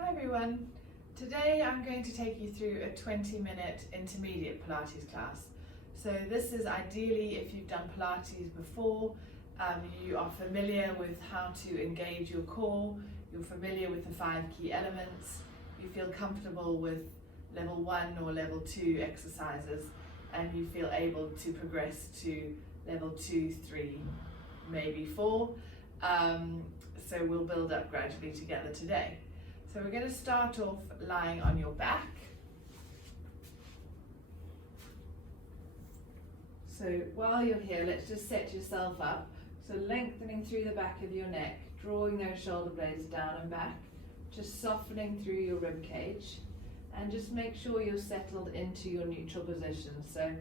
Hi everyone. Today I'm going to take you through a 20-minute intermediate Pilates class. So this is ideally if you've done Pilates before, you are familiar with how to engage your core, you're familiar with the 5 key elements, you feel comfortable with level 1 or level 2 exercises, and you feel able to progress to level 2, 3, maybe 4. So we'll build up gradually together today. So we're going to start off lying on your back. So while you're here, let's just set yourself up. So lengthening through the back of your neck, drawing those shoulder blades down and back, just softening through your rib cage, and just make sure you're settled into your neutral position. So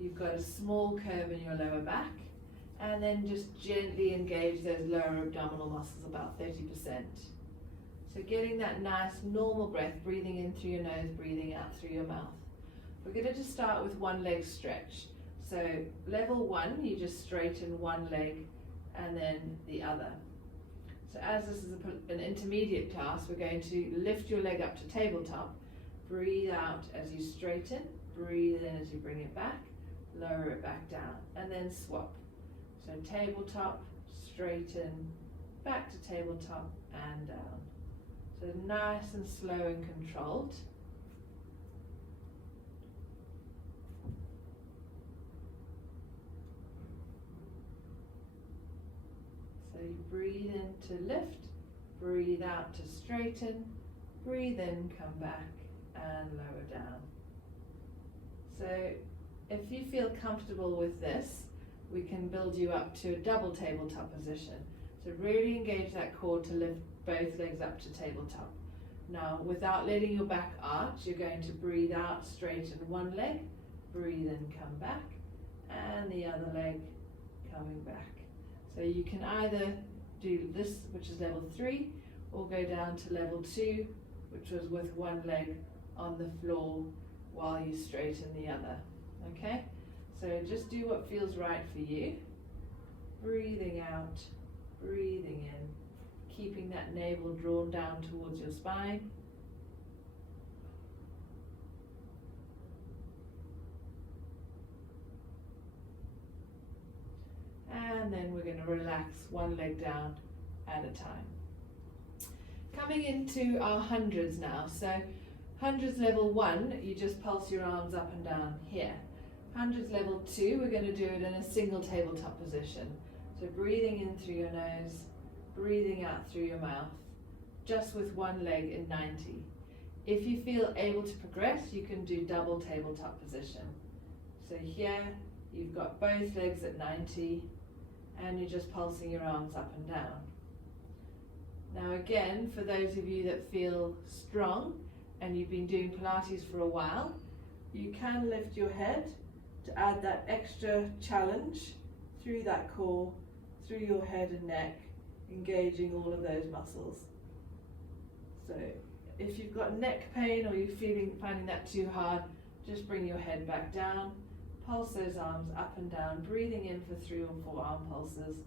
you've got a small curve in your lower back, and then just gently engage those lower abdominal muscles, about 30%. So getting that nice normal breath, breathing in through your nose, breathing out through your mouth. We're going to just start with one leg stretch. So level 1, you just straighten one leg and then the other. So as this is an intermediate class, we're going to lift your leg up to tabletop, breathe out as you straighten, breathe in as you bring it back, lower it back down, and then swap. So tabletop, straighten, back to tabletop and down. So nice and slow and controlled. So you breathe in to lift, breathe out to straighten, breathe in, come back and lower down. So if you feel comfortable with this, we can build you up to a double tabletop position. So really engage that core to lift both legs up to tabletop. Now, without letting your back arch, you're going to breathe out, straighten one leg, breathe in, come back, and the other leg coming back. So you can either do this, which is level 3, or go down to level 2, which was with one leg on the floor while you straighten the other. Okay? So just do what feels right for you. Breathing out, breathing in, keeping that navel drawn down towards your spine. And then we're going to relax one leg down at a time. Coming into our hundreds now. So hundreds level 1, you just pulse your arms up and down here. Hundreds level 2, we're going to do it in a single tabletop position. So breathing in through your nose, breathing out through your mouth, just with one leg in 90. If you feel able to progress, you can do double tabletop position. So here, you've got both legs at 90, and you're just pulsing your arms up and down. Now again, for those of you that feel strong, and you've been doing Pilates for a while, you can lift your head to add that extra challenge through that core, through your head and neck, engaging all of those muscles. So if you've got neck pain or you're finding that too hard, just bring your head back down, pulse those arms up and down, breathing in for 3 or 4 arm pulses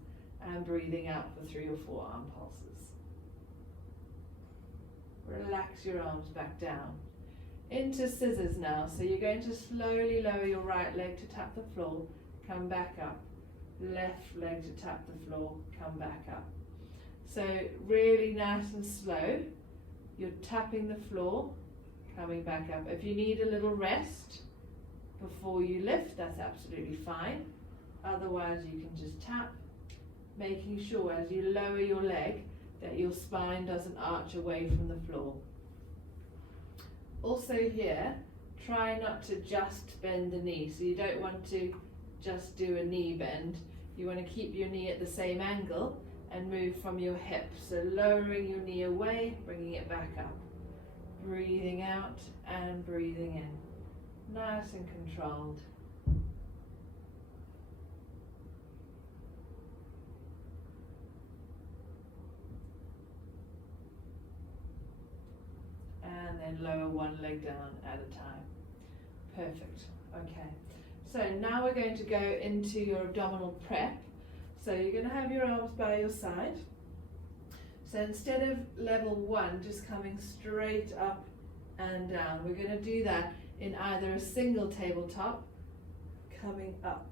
and breathing out for 3 or 4 arm pulses. Relax your arms back down. Into scissors now. So you're going to slowly lower your right leg to tap the floor, come back up. Left leg to tap the floor, come back up. So really nice and slow. You're tapping the floor, coming back up. If you need a little rest before you lift, that's absolutely fine. Otherwise you can just tap, making sure as you lower your leg that your spine doesn't arch away from the floor. Also here, try not to just bend the knee. So you don't want to just do a knee bend. You want to keep your knee at the same angle and move from your hip. So lowering your knee away, bringing it back up. Breathing out and breathing in. Nice and controlled. And then lower one leg down at a time. Perfect. Okay. So now we're going to go into your abdominal prep. So you're going to have your arms by your side. So instead of level 1 just coming straight up and down, we're going to do that in either a single tabletop, coming up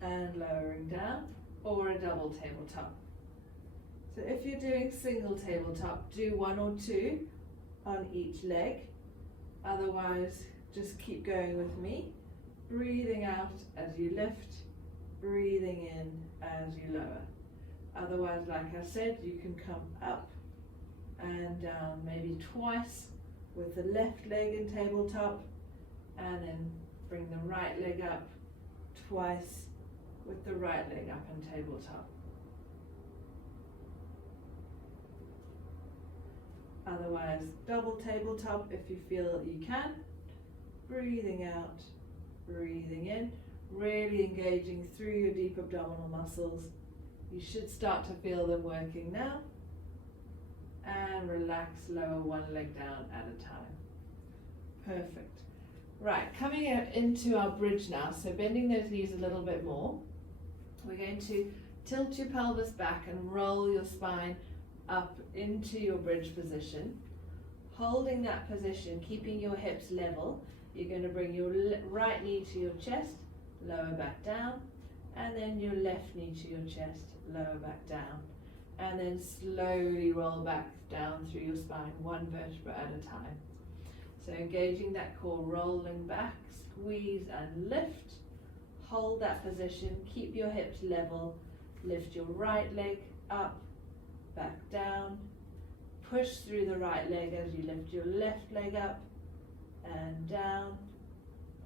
and lowering down, or a double tabletop. So if you're doing single tabletop, do 1 or 2 on each leg. Otherwise, just keep going with me. Breathing out as you lift, breathing in as you lower. Otherwise, like I said, you can come up and down maybe twice with the left leg in tabletop, and then bring the right leg up twice with the right leg up in tabletop. Otherwise, double tabletop if you feel that you can. Breathing out, breathing in, really engaging through your deep abdominal muscles. You should start to feel them working now. And relax, lower one leg down at a time. Perfect. Right, coming into our bridge now, so bending those knees a little bit more. We're going to tilt your pelvis back and roll your spine up into your bridge position. Holding that position, keeping your hips level, you're going to bring your right knee to your chest, lower back down, and then your left knee to your chest, lower back down, and then slowly roll back down through your spine, one vertebra at a time. So engaging that core, rolling back, squeeze and lift. Hold that position, keep your hips level, lift your right leg up, back down, push through the right leg as you lift your left leg up and down,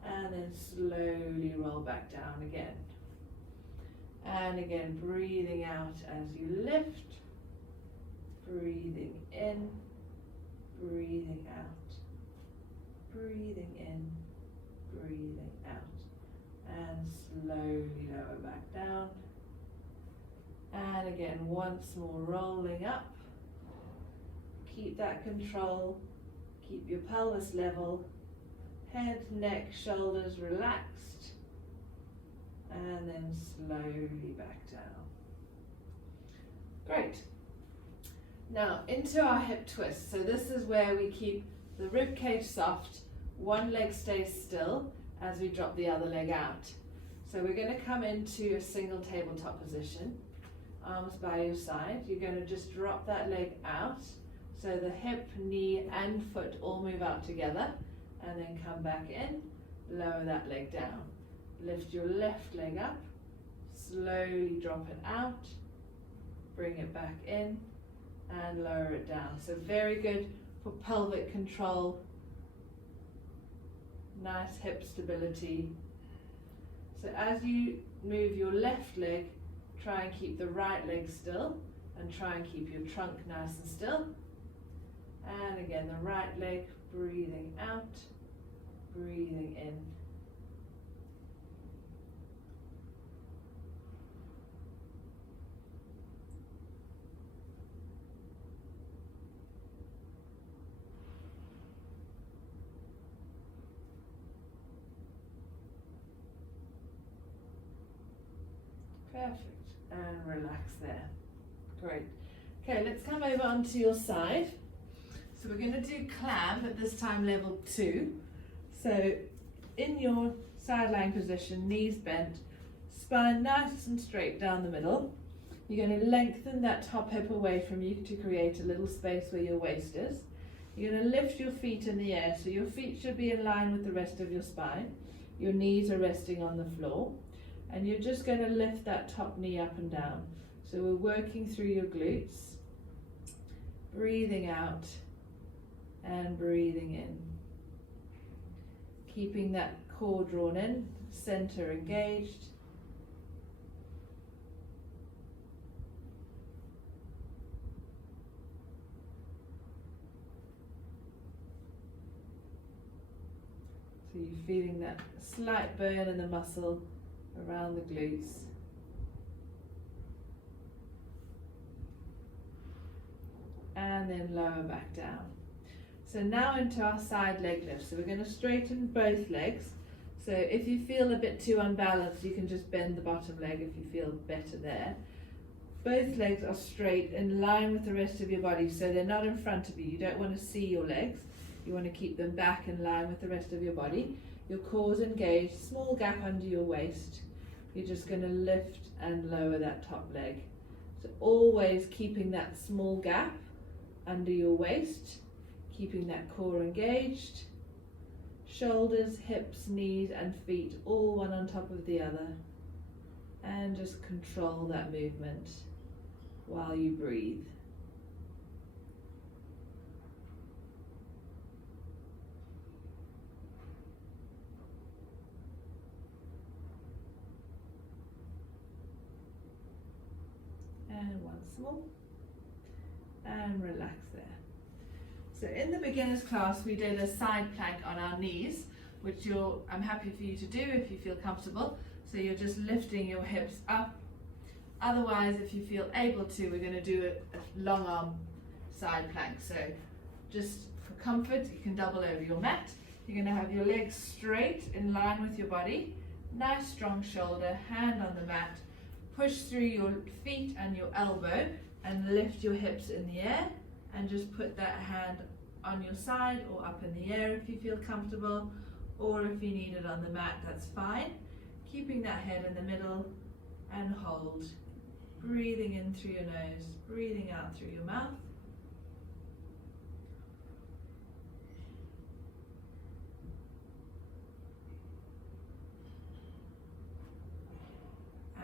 and then slowly roll back down again. And again, breathing out as you lift, breathing in, breathing out, breathing in, breathing out, and slowly lower back down. And again, once more, rolling up. Keep that control, keep your pelvis level, head, neck, shoulders relaxed, and then slowly back down. Great. Now into our hip twist. So this is where we keep the rib cage soft, one leg stays still as we drop the other leg out. So we're going to come into a single tabletop position, arms by your side. You're going to just drop that leg out, so the hip, knee and foot all move out together, and then come back in, lower that leg down. Lift your left leg up, slowly drop it out, bring it back in, and lower it down. So very good for pelvic control, nice hip stability. So as you move your left leg, try and keep the right leg still, and try and keep your trunk nice and still. And again, the right leg, breathing out, breathing in. Perfect, and relax there. Great. Okay, let's come over onto your side. So we're going to do clam, but this time level 2. So in your side lying position, knees bent, spine nice and straight down the middle. You're going to lengthen that top hip away from you to create a little space where your waist is. You're going to lift your feet in the air, so your feet should be in line with the rest of your spine. Your knees are resting on the floor. And you're just going to lift that top knee up and down. So we're working through your glutes, breathing out and breathing in. Keeping that core drawn in, center engaged. So you're feeling that slight burn in the muscle around the glutes. And then lower back down. So now into our side leg lift. So we're going to straighten both legs. So if you feel a bit too unbalanced, you can just bend the bottom leg if you feel better there. both legs are straight in line with the rest of your body, so they're not in front of you. You don't want to see your legs. You want to keep them back in line with the rest of your body. Your core's engaged, small gap under your waist. You're just going to lift and lower that top leg. So always keeping that small gap under your waist, keeping that core engaged. Shoulders, hips, knees and feet all one on top of the other. And just control that movement while you breathe. And once more. And relax there. So in the beginner's class we did a side plank on our knees, which I'm happy for you to do if you feel comfortable. So you're just lifting your hips up. Otherwise, if you feel able to, we're going to do a long arm side plank. So just for comfort, you can double over your mat. You're going to have your legs straight in line with your body. Nice strong shoulder, hand on the mat. Push through your feet and your elbow and lift your hips in the air. And just put that hand on your side or up in the air if you feel comfortable, or if you need it on the mat, that's fine. Keeping that head in the middle and hold. Breathing in through your nose, breathing out through your mouth.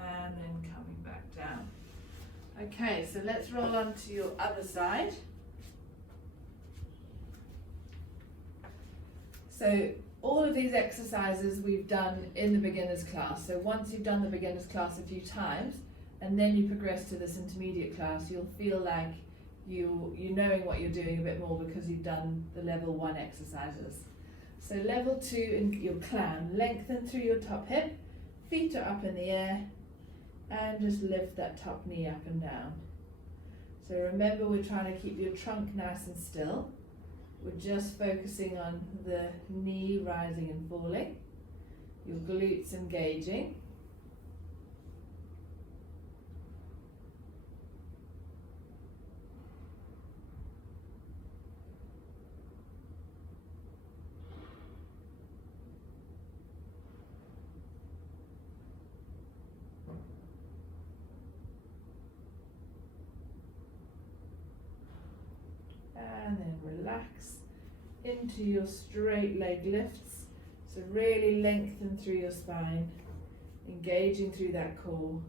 And then coming back down. Okay, so let's roll on to your other side. So all of these exercises we've done in the beginner's class. So once you've done the beginner's class a few times and then you progress to this intermediate class, you'll feel like you're knowing what you're doing a bit more because you've done the level 1 exercises. So level 2 in your clam, lengthen through your top hip, feet are up in the air, and just lift that top knee up and down. So remember, we're trying to keep your trunk nice and still. We're just focusing on the knee rising and falling, your glutes engaging. And then relax into your straight leg lifts. So really lengthen through your spine, engaging through that core.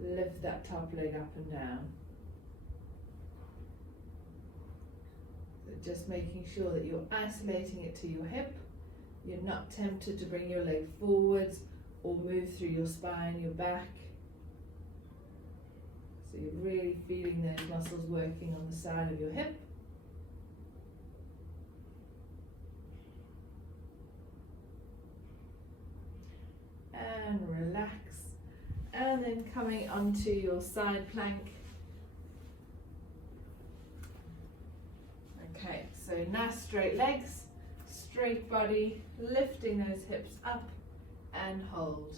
Lift that top leg up and down. So just making sure that you're isolating it to your hip. You're not tempted to bring your leg forwards or move through your spine, your back. So you're really feeling those muscles working on the side of your hip. And relax, and then coming onto your side plank. Okay, so nice straight legs, straight body, lifting those hips up and hold.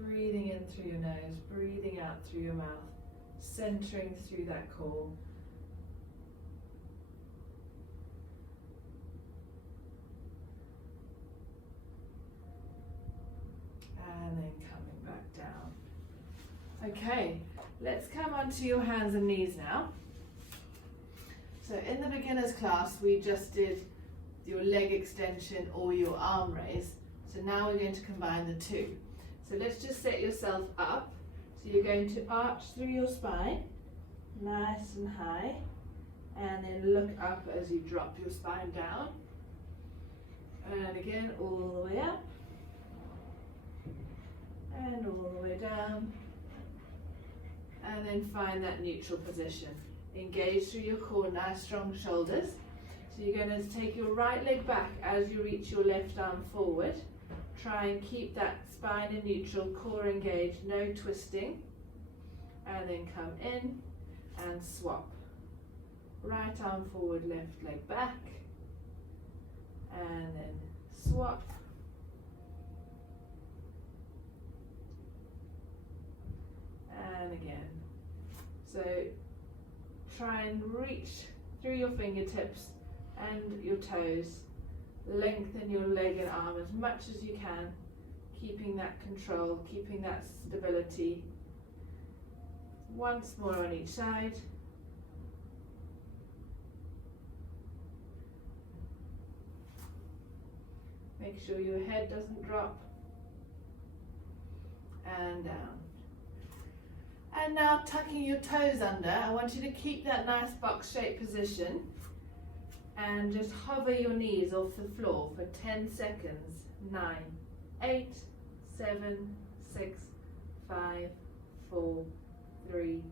Breathing in through your nose, breathing out through your mouth, centering through that core. And then coming back down. Okay, let's come onto your hands and knees now. So in the beginner's class, we just did your leg extension or your arm raise. So now we're going to combine the two. So let's just set yourself up. So you're going to arch through your spine, nice and high, and then look up as you drop your spine down. And again, all the way up. And all the way down, and then find that neutral position. Engage through your core, nice strong shoulders. So you're going to take your right leg back as you reach your left arm forward. Try and keep that spine in neutral, core engaged, no twisting. And then come in and swap. Right arm forward, left leg back. And then swap. and again. So try and reach through your fingertips and your toes. Lengthen your leg and arm as much as you can, keeping that control, keeping that stability. Once more on each side. Make sure your head doesn't drop. And down. And now tucking your toes under, I want you to keep that nice box shaped position and just hover your knees off the floor for 10 seconds. 9, 8, 7, 6, 5, 4, 3,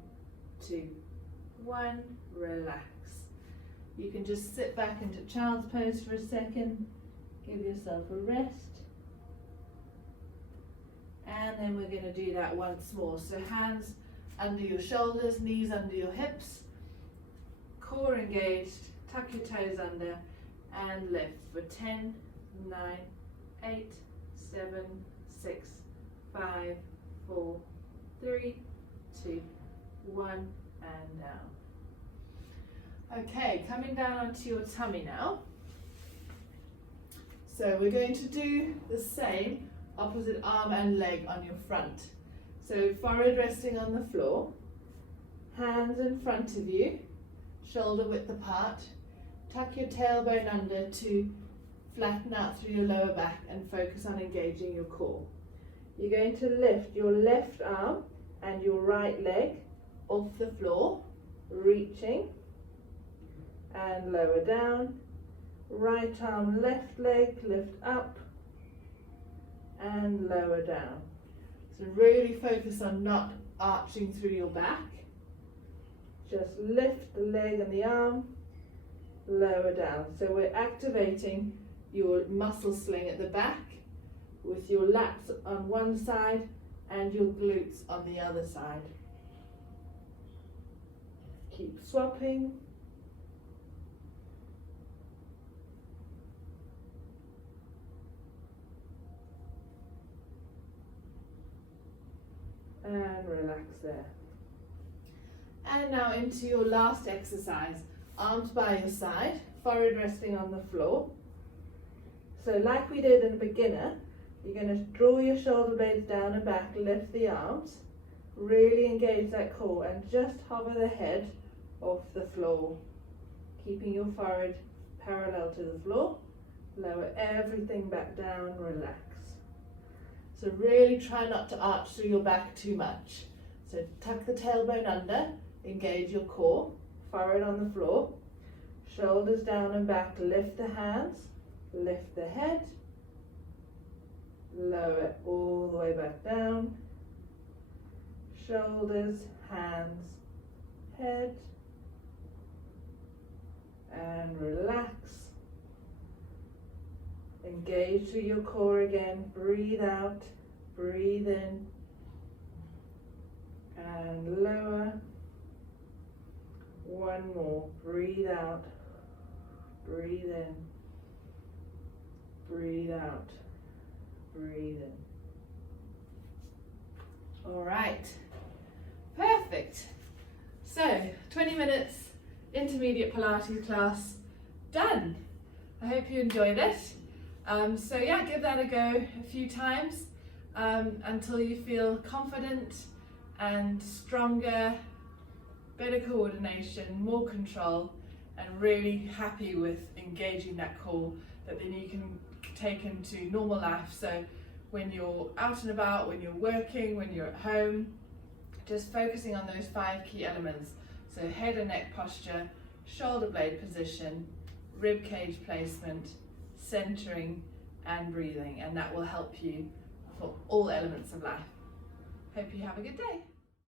2, 1. Relax. You can just sit back into child's pose for a second. Give yourself a rest. And then we're going to do that once more. So hands under your shoulders, knees under your hips, core engaged, tuck your toes under and lift for 10, 9, 8, 7, 6, 5, 4, 3, 2, 1 and down. Okay, coming down onto your tummy now. So we're going to do the same, opposite arm and leg on your front. So forehead resting on the floor, hands in front of you, shoulder width apart. Tuck your tailbone under to flatten out through your lower back and focus on engaging your core. You're going to lift your left arm and your right leg off the floor, reaching and lower down. Right arm, left leg, lift up and lower down. So really focus on not arching through your back. Just lift the leg and the arm, lower down. So we're activating your muscle sling at the back with your lats on one side and your glutes on the other side. Keep swapping. And relax there. And now into your last exercise. Arms by your side, forehead resting on the floor. So like we did in a beginner, you're going to draw your shoulder blades down and back, lift the arms, really engage that core and just hover the head off the floor, keeping your forehead parallel to the floor. Lower everything back down, relax. So really try not to arch through your back too much. So tuck the tailbone under, engage your core, forehead on the floor, shoulders down and back, lift the hands, lift the head, lower it all the way back down, shoulders, hands, head, and relax. Engage through your core again, breathe out, breathe in, and lower. One more, breathe out, breathe in, breathe out, breathe in. All right, perfect. So 20 minutes intermediate Pilates class done. I hope you enjoyed it. So yeah, give that a go a few times until you feel confident and stronger, better coordination, more control, and really happy with engaging that core that then you can take into normal life. So when you're out and about, when you're working, when you're at home, just focusing on those 5 key elements. So head and neck posture, shoulder blade position, rib cage placement, centering and breathing, and that will help you for all elements of life. Hope you have a good day.